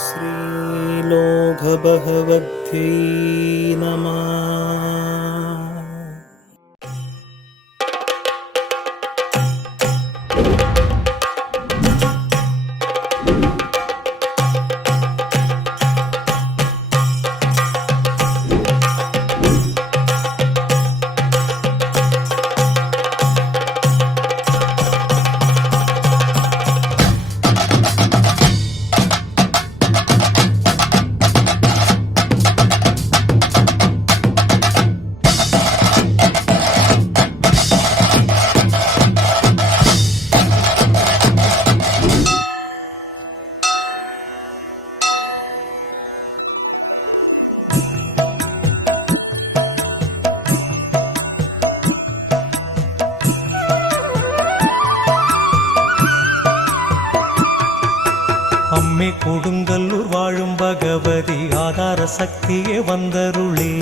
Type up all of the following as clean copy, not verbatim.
श्रीलोकभगवद्यै नमः। அம்மே கொடுங்கல்லூர் வாழும் பகவதி ஆதார சக்தியே வந்தருளே.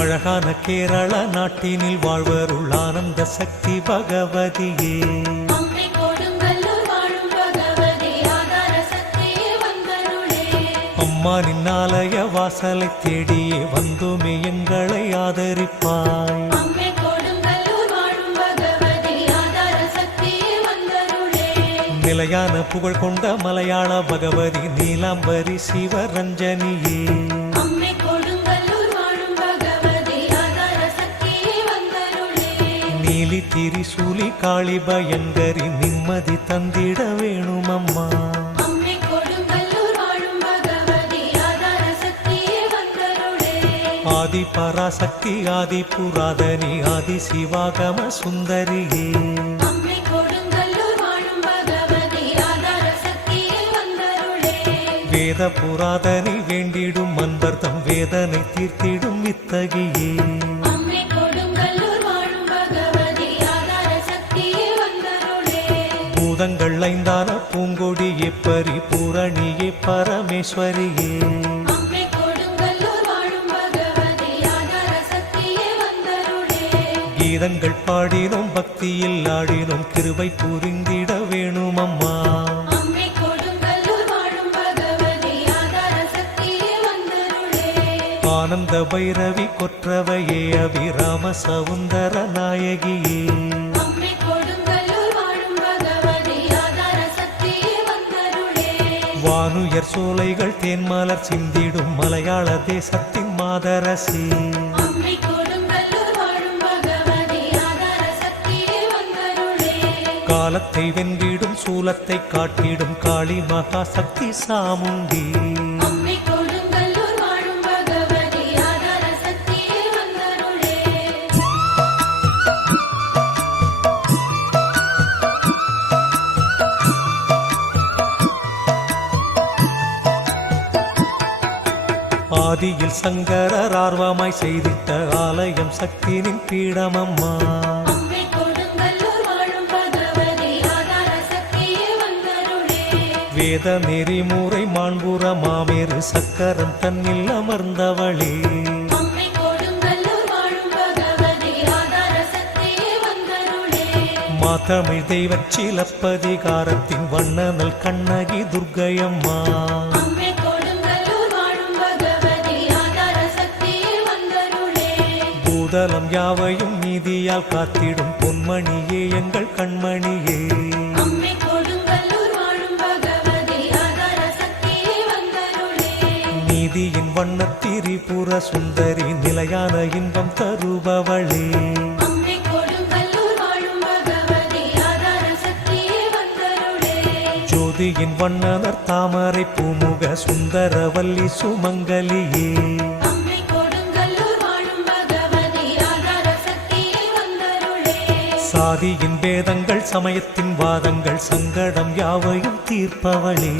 அழகான கேரள நாட்டினில் வாழ்வருள் ஆனந்த சக்தி பகவதியே. அம்மானின் ஆலய வாசலை தேடியே வந்துமே எங்களை ஆதரிப்பாய். நிலையான புகழ் கொண்ட மலையாள பகவதி நீலாம்பரி சிவரஞ்சனியே. நீலி திரிசூலி காளி பயங்கரி நிம்மதி தந்திட வேணுமம்மா. ஆதி பராசக்தி ஆதி புராதனி ஆதி சிவாகம சுந்தரியே. வேத புராதனை வேண்டிடும் அன்பர்தம் வேதனை தீர்த்திடும் இத்தகியே. பூதங்கள் ஐந்தான பூங்கொடி எப்பரி பூரணியே பரமேஸ்வரியே. கீதங்கள் பாடினோம் பக்தியில் ஆடினோம் கிருபை புரிந்திட வேணுமம்மா. ஆனந்த பைரவி கொற்றவையே அபிராம சவுந்தர நாயகியே. வானுயர் சோலைகள் தேன்மலர் சிந்திடும் மலையாள தேசத்தின் மாதரசி. காலத்தை வென்றிடும் சூலத்தை காட்டிடும் காளி மகாசக்தி சாமுண்டி. ஆதியில் சங்கரர் ஆர்வமாய் செய்திட்ட ஆலயம் சக்தியின் பீடமம்மா. வேத நெறிமுறை மாண்புற மாமேறு சக்கரம் தன்னில் அமர்ந்தவளே. மாதமிழ் தெய்வச் சிலப்பதிகாரத்தின் வண்ணனல் கண்ணகி துர்க்கையம்மா. பூதலம் யாவையும் நீதியால் காத்திடும் பொன்மணியே எங்கள் கண்மணியே. நீதியின் வண்ணத்திரிபுர சுந்தரி நிலையான இன்பம் தருபவளே. ஜோதியின் வண்ணனர் தாமரை பூமுக சுந்தரவல்லி சுமங்கலியே. சாதியின் வேதங்கள் சமயத்தின் வாதங்கள் சங்கடம் யாவையும் தீர்ப்பவளே.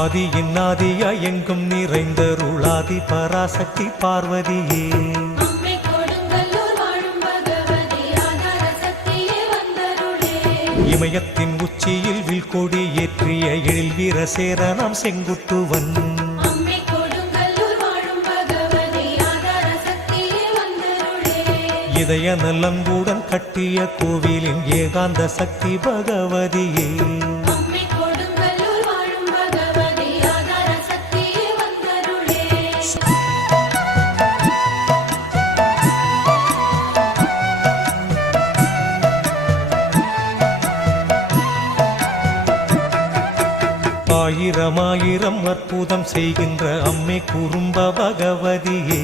ஆதியின் ஆதியா எங்கும் நிறைந்தருளாதி பராசக்தி பார்வதியே. இமயத்தின் உச்சியில் வில்கொடி ஏற்றிய எழில் வீரசேரனாம் செங்குட்டுவன். இதய நலங்குடன் கட்டிய கோவிலின் ஏகாந்த சக்தி பகவதியே. அம்மை கொடுங்கல்லூர் வாழும் பகவதி ஆதார சக்தியே வந்தருளே. ஆயிரம் ஆயிரம் அற்புதம் செய்கின்ற அம்மை குறும்ப பகவதியே.